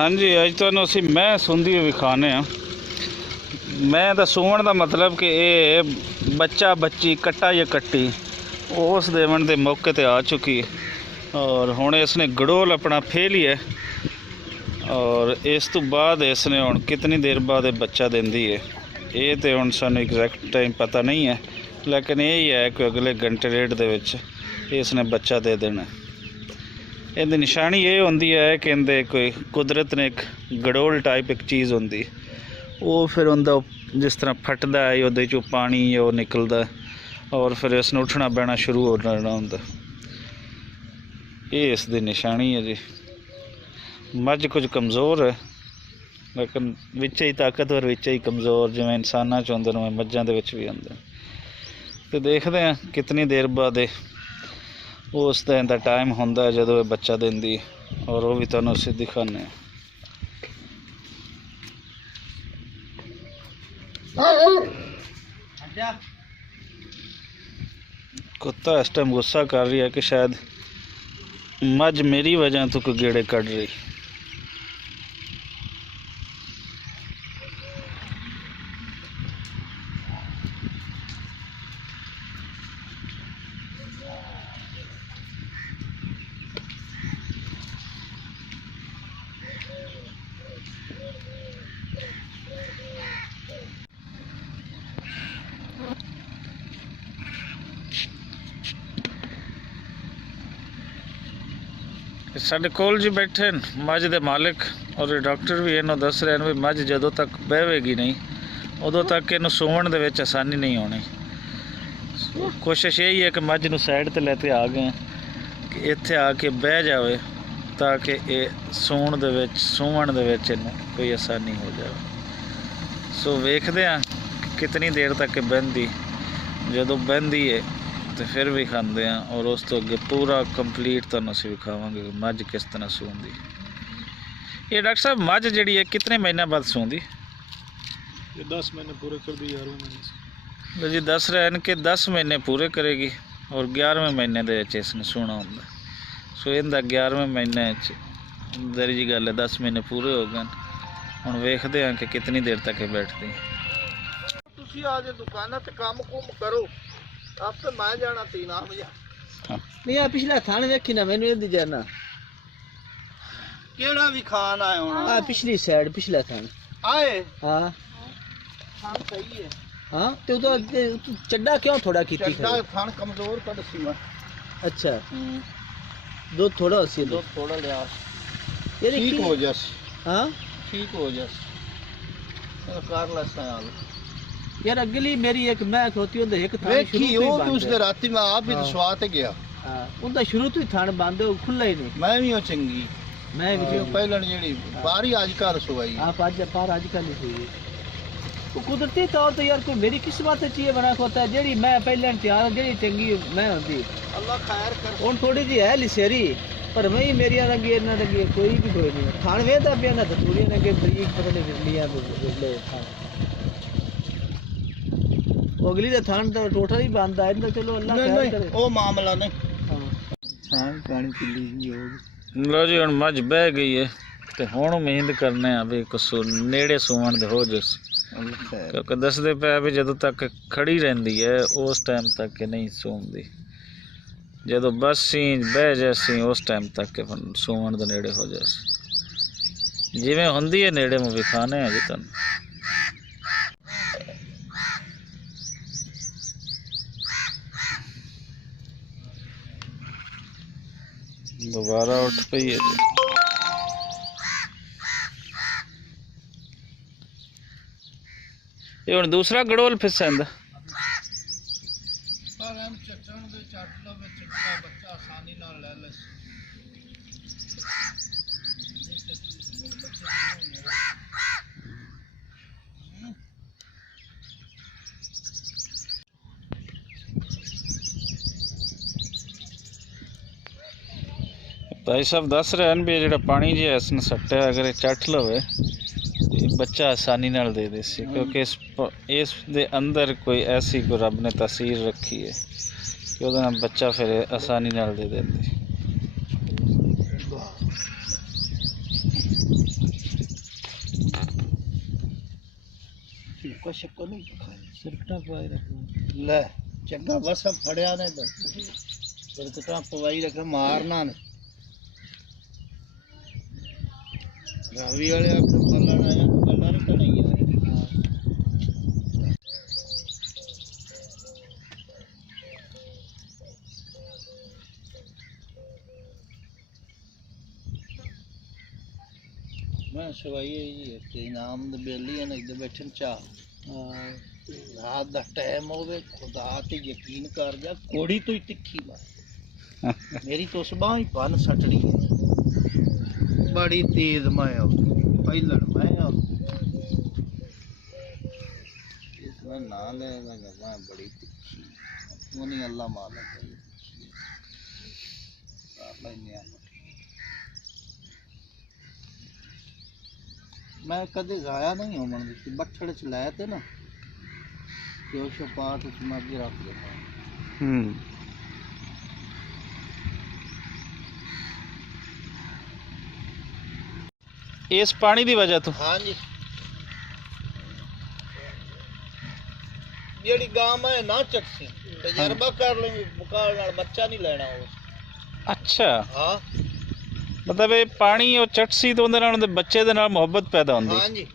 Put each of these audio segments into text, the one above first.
हाँ जी, अज तुहानूं असीं मैं सूंदी हुई विखाने आ। मैं दा सूवण दा मतलब कि ये बच्चा बच्ची कट्टा या कट्टी उस देवन दे मौके ते आ चुकी है और हुण इसने गड़ोल अपना फे लिया और इस तो बाद इसने हुण कितनी देर बाद ये बच्चा देंदी है ये तो हुण सानूं एग्जैक्ट टाइम पता नहीं है, लेकिन यही है कि अगले घंटे डेढ़ दे विच इसने बच्चा दे देना। इहदी निशानी ये होंदी है कि इहदे कोई कुदरत ने एक गड़ोल टाइप एक चीज़ होंदी वो फिर उनका जिस तरह फटदा है उहदे चों पानी वो निकलदा और फिर इसने उठना बहना शुरू हो जाना होंदा। ये इसकी निशानी है जी। मझ कुछ कमज़ोर है लेकिन विच ही ताकतवर विच ही कमज़ोर, जिवें इंसानां च होंदे उवें मझां दे विच भी होंदे। तो देखते हैं कितनी देर बाद उस दिन का टाइम होंदा है जदों बच्चा देंदी और वो भी तुहानूं असीं दिखाने। कुत्ता इस टाइम गुस्सा कर रही है कि शायद मझ मेरी वजह तो कोई गेड़े कढ़ रही। साडे कोल जी बैठे मझ दे मालिक और डॉक्टर भी इन्हों दस रहे हैं भी मझ जदों तक बहवेगी नहीं उदों तक इन्हूं सूवण दे विच आसानी नहीं होनी। कोशिश यही है कि मझ नूं साइड ते लैते आ गए कि इत्थे आके बह जाए ताकि ये सूण दे विच सूवण दे विच इन्हूं कोई आसानी हो जाए। सो वेखदे आ कितनी देर तक बहंदी, जदों बहंदी है तो फिर भी खाते हैं और उस तो अगे पूरा कंप्लीट तुहानूं असीं विखावांगे मझ किस तरह सूंदी। ये डॉक्टर साहब मझ जिहड़ी है कितने महीने बाद सूंदी? ये 10 महीने पूरे कर दी 11वें महीने से। तो जी दस रहे कि 10 महीने पूरे करेगी और 11वें महीने दे विच इसने सूना हुंदा। सो इहदा 11वें महीने दरी जी गल है 10 महीने पूरे हो गए। हुण वेखदे हैं कि कितनी देर तक बैठदी। तुसीं आ जे दुकाना ते काम कुम करो आप तो मैं जाना 3 बजे। नहीं आ पिछला थान वेखी ना मैनू इहदी जाना केड़ा भी खान आए होना आ पिछली साइड पिछला थान आए। हां थान सही है। हां तो चड्डा क्यों थोड़ा कीती चड्डा थान कमजोर कद सीमा। अच्छा दो थोड़ा सी दो थोड़ा लिया ये ठीक हो जास। हां ठीक हो जास कर लसा यार। यार अगली मेरी एक मैं होती होंदे एक थान वेखी वो भी उसने राती मैं आप ही स्वाते गया। हां उनदा शुरू तो ही थान बंद हो खुला ही नहीं। मैं भी हो चंगी मैं भी पहलन जेड़ी बारी आजकल सुवाई आप आज पार आजकल ही हुई तो कुदरती तौर ते यार कोई मेरी किस्मत चाहिए बना होता है जेड़ी मैं पहले तैयार जेड़ी चंगी मैं होंदी अल्लाह खैर कर। हुण थोड़ी जी है लिसेरी पर मैं ही मेरी लगी ना लगी कोई भी कोई नहीं थान वेदा पिया ना तो पूरी ने के बरीक पता नहीं लिया ले थान अगली दा थान तो टोटल ही बंद है ना। चलो अल्लाह खैर करे ओ मामला नहीं। हां थान पानी पिली ही हो। लो जी हुण मझ बह गई है तो हुण उम्मीद करने आ भी कुछ नेड़े सूवण दे हो जस, क्योंकि दसदे पे भी जदों तक खड़ी रहिंदी है उस टाइम तक नहीं सूंदी, जदों बस सी बह जासी उस टाइम तक सूवण दे नेड़े हो जासी। जिवें हुंदी है नेड़े में विखाने अजे तुहानूं। दोबारा उठ पई है जी। ये हुण दूसरा गड़ोल फिसंदा बच्चा आसानी नाल ले ले। भाई साहब दस रहे हैं भी जो पानी जो इसने सट्टा अगर ये चट लवे बच्चा आसानी नाल दे दे सी, क्योंकि इस दे अंदर कोई ऐसी कोई रब ने तासीर रखी है कि उहदे नाल बच्चा फिर आसानी नाल दे देंदी। ਸ਼ੱਕੋ ਸ਼ੱਕੋ ਨਹੀਂ ਖਾਇਆ ਸਿਰਟਾ ਪਾਈ ਰੱਖੋ ਲੈ ਚੰਗਾ ਬਸ ਫੜਿਆ ਨੇ ਬਰਕਤਾਂ ਪਵਾਈ ਰੱਖ ਮਾਰਨਾ ਨੇ ਰਾਵੀ ਵਾਲੇ ਆਪ ਕੱਲਣ ਆਇਆ ਕੱਲਣ ਤਾਂ ਨਹੀਂ ਆਇਆ ਮੈਂ ਸਵਾਈ ਜੀ ਤੇ ਇਨਾਮ ਦੇ ਬੇਲੀ ਨੇ ਇੱਧਰ ਬੈਠਣ ਚਾਹ ਰਾਤ ਦਾ ਟਾਈਮ ਹੋਵੇ ਖੁਦਾ ਤੇ ਯਕੀਨ ਕਰ ਜਾ ਕੋੜੀ ਤੋਂ ਹੀ ਤਿੱਖੀ ਮਾਰ ਮੇਰੀ ਤੋਂ ਸਬਾਹ ਹੀ ਬੰਨ ਸੱਟਣੀ ਬੜੀ ਤੇਜ਼ ਮੈਂ ਪਹਿਲਣ ਮੈਂ ਇਸ ਵਾਰ ਨਾ ਲੈਗਾ ਮੈਂ ਬੜੀ ਤਿੱਖੀ ਉਹ ਨਹੀਂ ਅੱਲਾ ਮਾਲਕ ਹੈ ਲੈਨੇ ਮੈਂ ਕਦੇ ਜ਼ਾਇਆ ਨਹੀਂ ਹੋਣ ਦਿੱਤੀ ਬੱਠੜ ਚ ਲੈ ਤੇ ਨਾ ਤੇ ਉਹ ਪਾਠ ਚ ਮੈਂ ਅੱਗੇ ਰੱਖ ਦਿੰਦਾ ਇਸ ਪਾਣੀ ਦੀ ਵਜ੍ਹਾ ਤੋਂ ਹਾਂਜੀ ਜਿਹੜੀ ਗਾਂ ਮੈਂ ਨਾ ਚੱਕਸੀ ਤਜਰਬਾ ਕਰ ਲਈ ਮੁਕਾਲ ਨਾਲ ਬੱਚਾ ਨਹੀਂ ਲੈਣਾ ਉਹ ਅੱਛਾ ਹਾਂ ਮਤਲਬ ਇਹ ਪਾਣੀ ਉਹ ਚਟਸੀ ਤੋਂ ਉਹਦੇ ਨਾਲ ਉਹਦੇ ਬੱਚੇ ਦੇ ਨਾਲ ਮੁਹੱਬਤ ਪੈਦਾ ਹੁੰਦੀ ਹਾਂਜੀ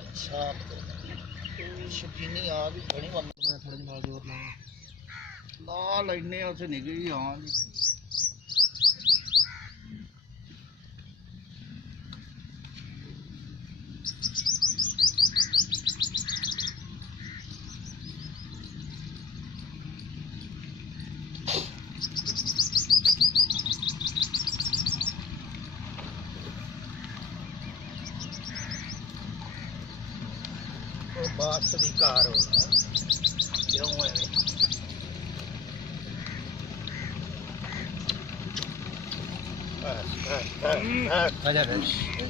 ਅੱਛਾ ਸ਼ਕੀਨੀ ਆ ਵੀ ਬੜੀ ਮੈਂ ਥੋੜਾ ਜਿਹਾ ਨਾਲ ਜ਼ੋਰ ਲਾ ਲੈਨੇ ਉੱਥੇ ਨਿਕਲੀ ਹਾਂ ਜੀ ਬਾਤ ਦੀ ਕਾਰ ਹੋਣਾ ਕਿਉਂ ਹੈ ਆਜਾ ਬੈਠ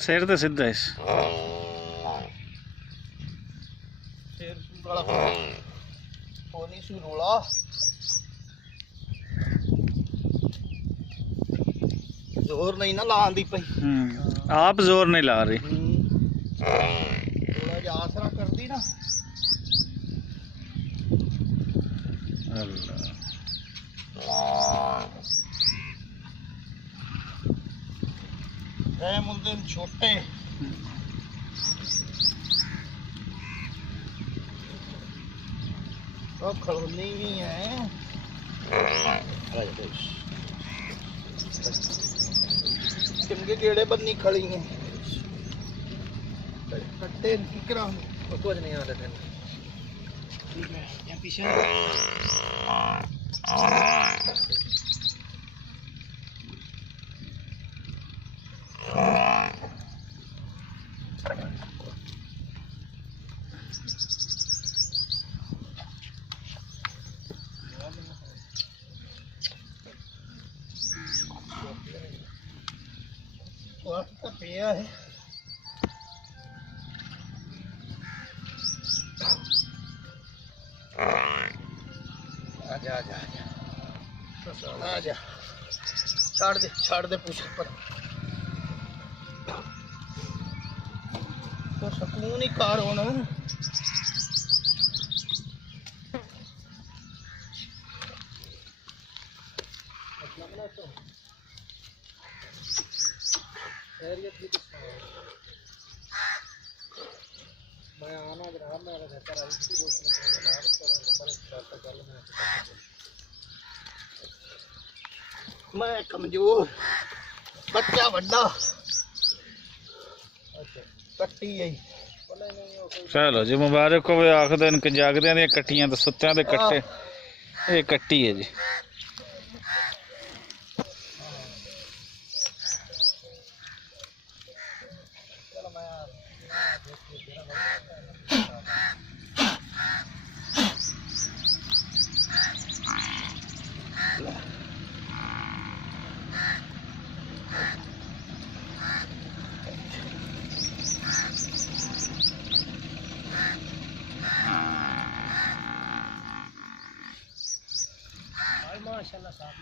ਸਿਰ ਤੇ ਸਿੱਧਾ ਇਸ ਸਿਰ ਵਾਲਾ ਕੋਨੀ ਸੂ ਰੋਲਾ ਜ਼ੋਰ ਨਹੀਂ ਨਾ ਲਾਉਂਦੀ ਪਈ ਆਪ ਜ਼ੋਰ ਨਹੀਂ ਲਾ ਰਹੀ ਥੋੜਾ ਜਿਹਾ ਆਸਰਾ ਕਰਦੀ ਨਾ ਅੱਲਾ ਇਹ ਮੁੰਡੇ ਛੋਟੇ ਉਹ ਖਲੋਨੀ ਵੀ ਹੈ ਚੰਗੇ ਕਿਹੜੇ ਬੰਨੀ ਖੜੀ ਨੇ ਕੱਟੇ ਕੀ ਕਰਾਂ ਕੁਝ ਨਹੀਂ ਆਉਂਦਾ ਤੈਨੂੰ ਠੀਕ ਹੈ ਜਾਂ ਪਿੱਛੇ तो पिया है आजा आजा आजा आजा छाड़ दे पूछ पर तो सुकून ही कार होना मैं आना जनाब मैं घर आई थी मैं कमजोर बच्चा बड़ा कट्टी गई चलो जी मुबारक हो आखदे जागदियां दी कट्टियां ते सुत्तियां दे कट्टे ये कट्टी है जी माशाल्लाह साफ